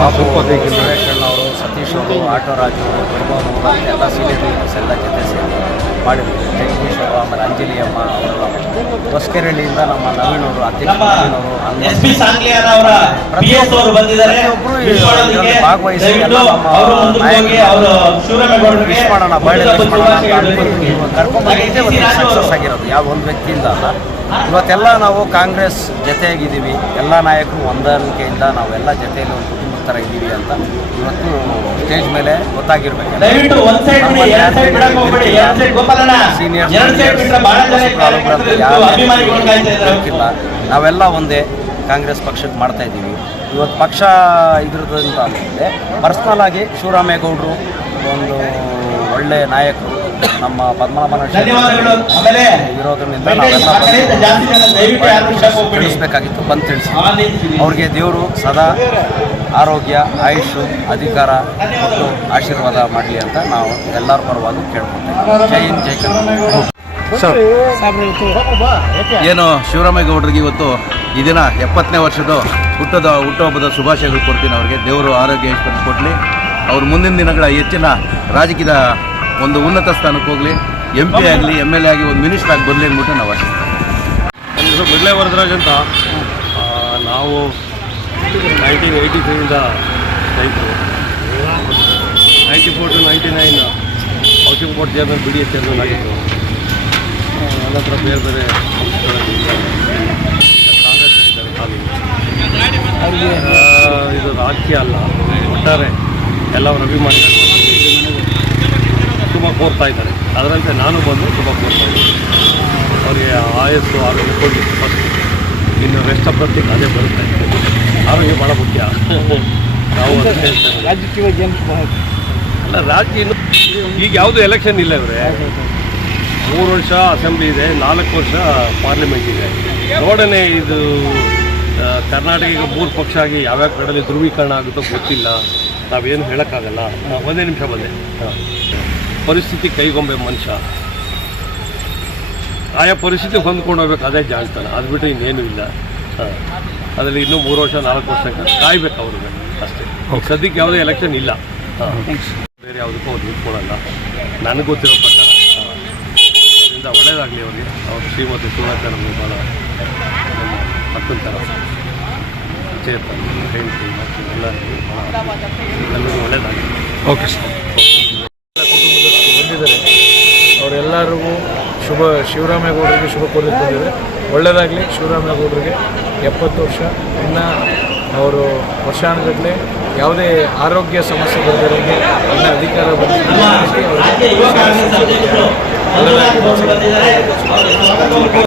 ಬಾಬು ಅವರು ಸತೀಶ್ ಅವರು ಆಟೋ ರಾಜು ಅವರು ಎಲ್ಲ ಸೀನಿಯರ್ ಎಲ್ಲ ಜೊತೆ ಸೇರಿ ಮಾಡಿದ್ರು ಜಗದೀಶ್ ಅವರು ಆಮೇಲೆ ಅಂಜಲಿ ಅಮ್ಮ ಅವರೆಲ್ಲ ಹೊಸಕೆರಳ್ಳಿಯಿಂದ ನಮ್ಮ ನವೀನ್ ಅವರು ಅಧ್ಯಕ್ಷ ಭಾಗವಹಿಸಿ ವಿಶ್ ಮಾಡೋಣ. ಕರ್ಕೊಂಡ್ಬಂದಿದ್ದೆ ಒಂದು ಸಕ್ಸಸ್ ಆಗಿರೋದು. ಯಾವ ಒಂದು ವ್ಯಕ್ತಿಯಿಂದ ಅಲ್ಲ. ಇವತ್ತೆಲ್ಲ ನಾವು ಕಾಂಗ್ರೆಸ್ ಜೊತೆಯಾಗಿದ್ದೀವಿ. ಎಲ್ಲ ನಾಯಕರು ಹೊಂದಾಣಿಕೆಯಿಂದ ನಾವೆಲ್ಲ ಜೊತೆಯಲ್ಲಿ ಒಂದು ಥರ ಇದ್ದೀವಿ ಅಂತ ಇವತ್ತು ಸ್ಟೇಜ್ ಮೇಲೆ ಗೊತ್ತಾಗಿರ್ಬೇಕು. ಗೊತ್ತಿಲ್ಲ. ನಾವೆಲ್ಲ ಒಂದೇ ಕಾಂಗ್ರೆಸ್ ಪಕ್ಷಕ್ಕೆ ಮಾಡ್ತಾ ಇದ್ದೀವಿ. ಇವತ್ತು ಪಕ್ಷ ಇದ್ರದಂತ ಅಂದರೆ ಪರ್ಸ್ನಲ್ ಆಗಿ ಶಿವರಾಮೇಗೌಡರು ಒಂದು ಒಳ್ಳೆಯ ನಾಯಕರು ನಮ್ಮ ಪದ್ಮನಾಭನ ಧನ್ಯವಾದಗಳು. ಆಮೇಲೆ ಇರೋದ್ರಿಂದ ಯಾರು ತಿಳಿಸ್ಬೇಕಾಗಿತ್ತು. ಬಂದು ತಿಳಿಸಿ. ಅವ್ರಿಗೆ ದೇವರು ಸದಾ ಆರೋಗ್ಯ ಆಯುಷು ಅಧಿಕಾರ ಮತ್ತು ಆಶೀರ್ವಾದ ಮಾಡಲಿ ಅಂತ ನಾವು ಎಲ್ಲರ ಪರವಾಗಿ ಕೇಳ್ಕೊಳ್ತೇವೆ. ಜೈ ಹಿಂದ್ ಜೈ ಏನು ಶಿವರಾಮೇಗೌಡರಿಗೆ ಇವತ್ತು ಈ ದಿನ ಎಪ್ಪತ್ತನೇ ವರ್ಷದ ಹುಟ್ಟದ ಹುಟ್ಟುಹಬ್ಬದ ಶುಭಾಶಯಗಳು ಕೊಡ್ತೀನಿ ಅವ್ರಿಗೆ. ದೇವರು ಆರೋಗ್ಯ ಕೊಡಲಿ. ಅವ್ರ ಮುಂದಿನ ದಿನಗಳ ಹೆಚ್ಚಿನ ರಾಜಕೀಯದ ಒಂದು ಉನ್ನತ ಸ್ಥಾನಕ್ಕೆ ಹೋಗಲಿ ಎಂ ಪಿ ಆಗಲಿ ಎಂ ಎಲ್ ಎ ಆಗಿ ಒಂದು ಮಿನಿಸ್ಟರ್ ಆಗಿ ಬರಲಿ ಅಂದ್ಬಿಟ್ಟು ನಾವು ಆಶೆ ನನ್ನ ಹೆಸರು ಬಿರ್ಲೆ ವರದರಾಜ್ ಅಂತ. ನಾವು ನೈನ್ಟೀನ್ ಏಯ್ಟಿ ತ್ರೀಯಿಂದ ರೈತರು. Ninety four to ninety nine housing board chairman B D S chairman ಆಗಿದ್ದು ಆ, ಅನಂತರ ಬೇರೆ ಬೇರೆ ಕಾಂಗ್ರೆಸ್ ಇದ್ದಾರೆ ಇದು ರಾಜಕೀಯ ಅಲ್ಲ ಒಟ್ಟಾರೆ ಎಲ್ಲವರ ಅಭಿಮಾನಿಗಳು. ಕೋರ್ತಾ ಇದ್ದಾರೆ. ಅದರಂತೆ ನಾನು ಬಂದು ತುಂಬ ಕೋರ್ತಾ ಇದ್ದೀನಿ. ಅವರಿಗೆ ಆಯಸ್ಸು ಆರೋಗ್ಯ ಕೊಡಿ ಫಸ್ಟ್ ಇನ್ನು ರೆಸ್ಟ್ ಆಫ್ ಬರ್ತಿಗೆ ಅದೇ ಬರುತ್ತೆ. ಆರೋಗ್ಯ ಭಾಳ ಮುಖ್ಯ. ನಾವು. ಅಲ್ಲ ರಾಜ್ಯ ಇನ್ನು ಈಗ ಯಾವುದು ಎಲೆಕ್ಷನ್ ಇಲ್ಲ ಇವರೇ. ಮೂರು ವರ್ಷ ಅಸೆಂಬ್ಲಿ ಇದೆ ನಾಲ್ಕು ವರ್ಷ ಪಾರ್ಲಿಮೆಂಟ್ ಇದೆ. ನೋಡನೆ ಇದು ಕರ್ನಾಟಕ ಈಗ ಮೂರು ಪಕ್ಷ ಆಗಿ ಯಾವ್ಯಾವ ಕಡೆಯಲ್ಲಿ ಧ್ರುವೀಕರಣ ಆಗುತ್ತೋ ಗೊತ್ತಿಲ್ಲ. ನಾವೇನು ಹೇಳೋಕ್ಕಾಗಲ್ಲ. ಒಂದೇ ನಿಮಿಷ ಬಂದೆ. ಹಾಂ. ಪರಿಸ್ಥಿತಿ ಕೈಗೊಂಬೆ ಮನುಷ್ಯ. ಆಯಾ ಪರಿಸ್ಥಿತಿ ಹೊಂದ್ಕೊಂಡು ಹೋಗ್ಬೇಕು ಅದೇ ಜಾಣ್ತಾನೆ. ಅದು ಬಿಟ್ಟರೆ ಇನ್ನೇನು ಇಲ್ಲ. ಅದರಲ್ಲಿ ಇನ್ನೂ ಮೂರು ವರ್ಷ ನಾಲ್ಕು ವರ್ಷ ಕಾಯ್ಬೇಕು ಅವ್ರಿಗೆ. ಅಷ್ಟೇ. ಸದ್ಯಕ್ಕೆ ಯಾವುದೇ ಎಲೆಕ್ಷನ್ ಇಲ್ಲ. ಹಾಂ. ಬೇರೆ ಯಾವುದಕ್ಕೂ ಅವ್ರು ನಿಂತ್ಕೊಳ್ಳಲ್ಲ ನನಗೆ ಗೊತ್ತಿರೋ ಪ್ರಕಾರ. ಅದರಿಂದ ಒಳ್ಳೇದಾಗಲಿ ಅವರಿಗೆ. ಅವ್ರ ಶ್ರೀಮತಿ ಸುಧಾಕರ್ ನಮಗೆ ಭಾಳ ನಮ್ಮ ಚೇತನ್ ಹೆಂಡತಿ ಮತ್ತು ಎಲ್ಲರಿಗೂ ಭಾಳ ಎಲ್ಲರಿಗೂ ಒಳ್ಳೇದಾಗಲಿ. ಓಕೆ ಸರ್ ಅವರೆಲ್ಲರಿಗೂ ಶುಭ ಶಿವರಾಮೇಗೌಡರಿಗೆ ಶುಭ ಕೋರಲಿಕ್ಕೆ ಬಂದಿದೆ ಒಳ್ಳೆಯದಾಗಲಿ ಶಿವರಾಮೇಗೌಡರಿಗೆ. ಎಪ್ಪತ್ತು ವರ್ಷ. ಇನ್ನು ಅವರು ವರ್ಷಾನುಗಟ್ಟಲೆ ಯಾವುದೇ ಆರೋಗ್ಯ ಸಮಸ್ಯೆ ಬರದಿರೋಂಗೆ ಇನ್ನು